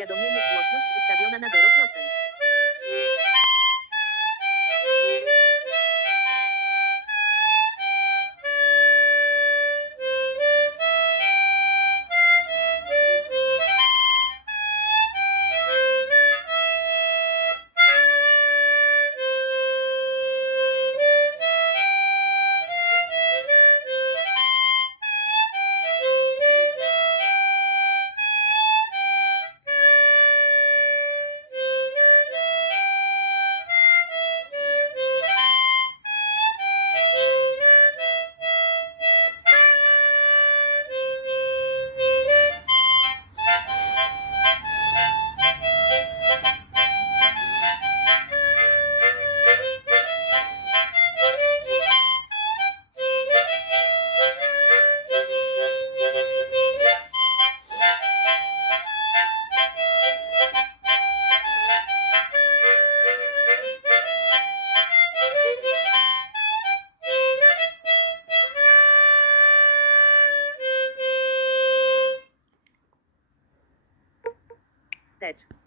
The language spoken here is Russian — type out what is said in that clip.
Valladolid. Wstecz.